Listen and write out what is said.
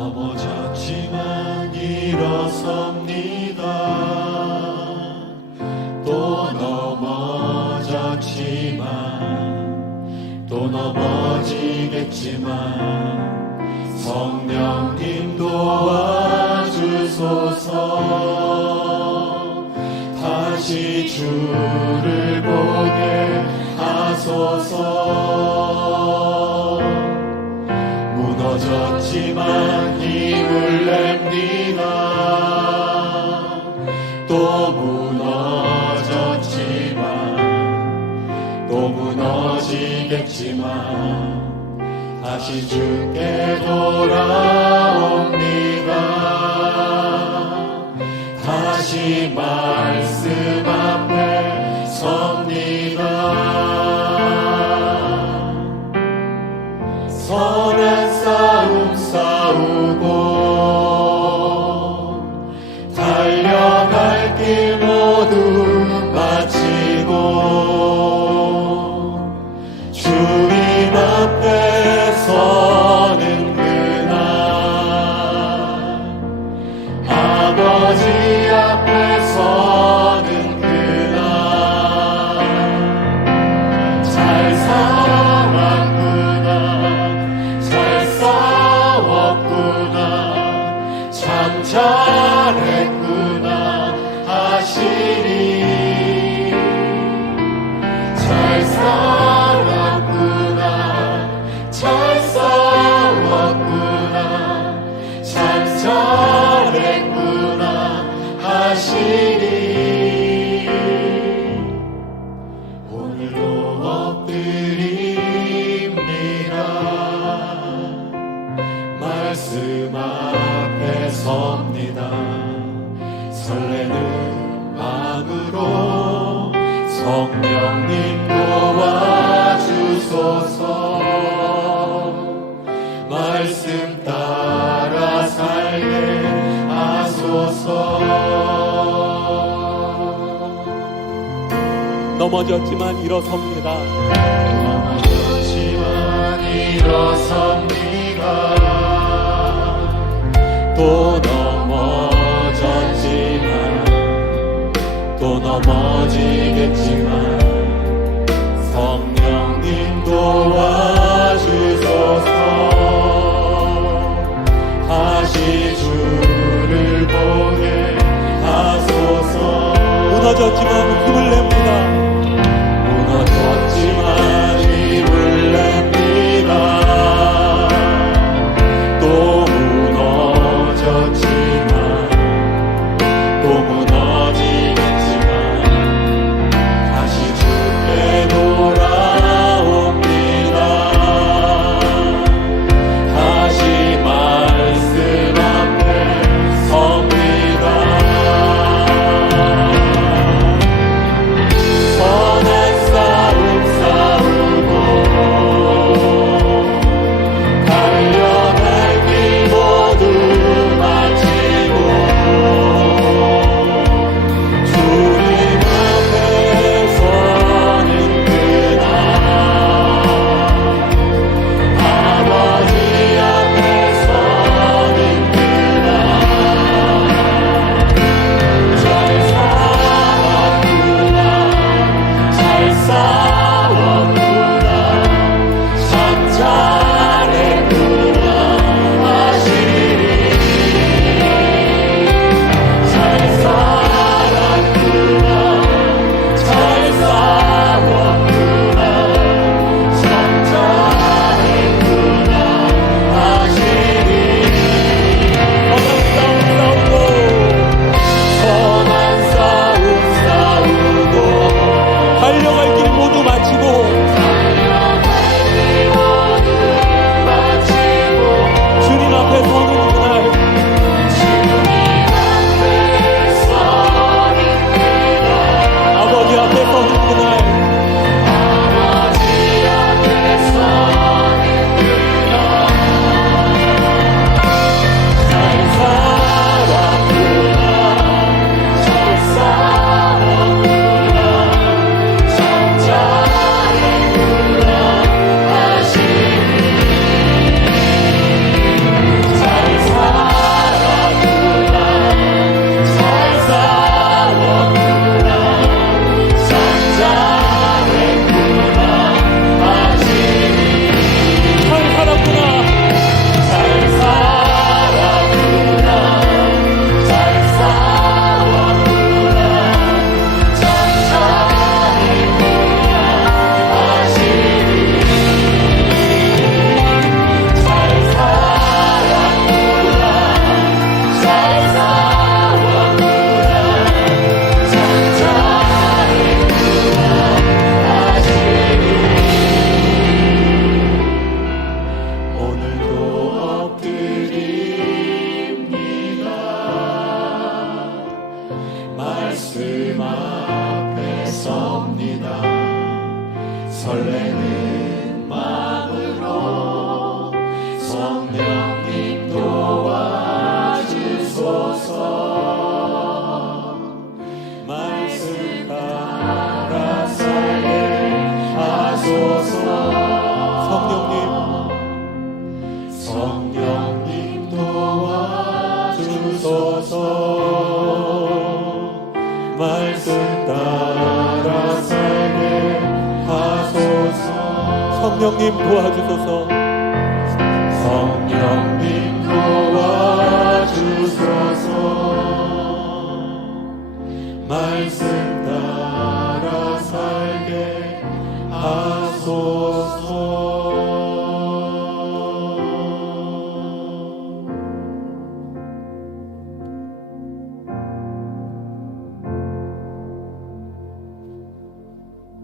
넘어졌지만 일어섭니다. 또 넘어졌지만 또 넘어지겠지만 성령 무너지겠지만 다시 주께 돌아옵니다. 다시 말씀 앞에 섭니다 잘했구나 하시리. 잘살 말씀 앞에 섭니다. 설레는 마음으로 성령님 도와주소서. 말씀 따라 살게 하소서. 넘어졌지만 일어섭니다. 무너졌지만 힘을 냅 성령님 도와주소서. 성령님 도와주소서. 말씀 따라 살게 하소서.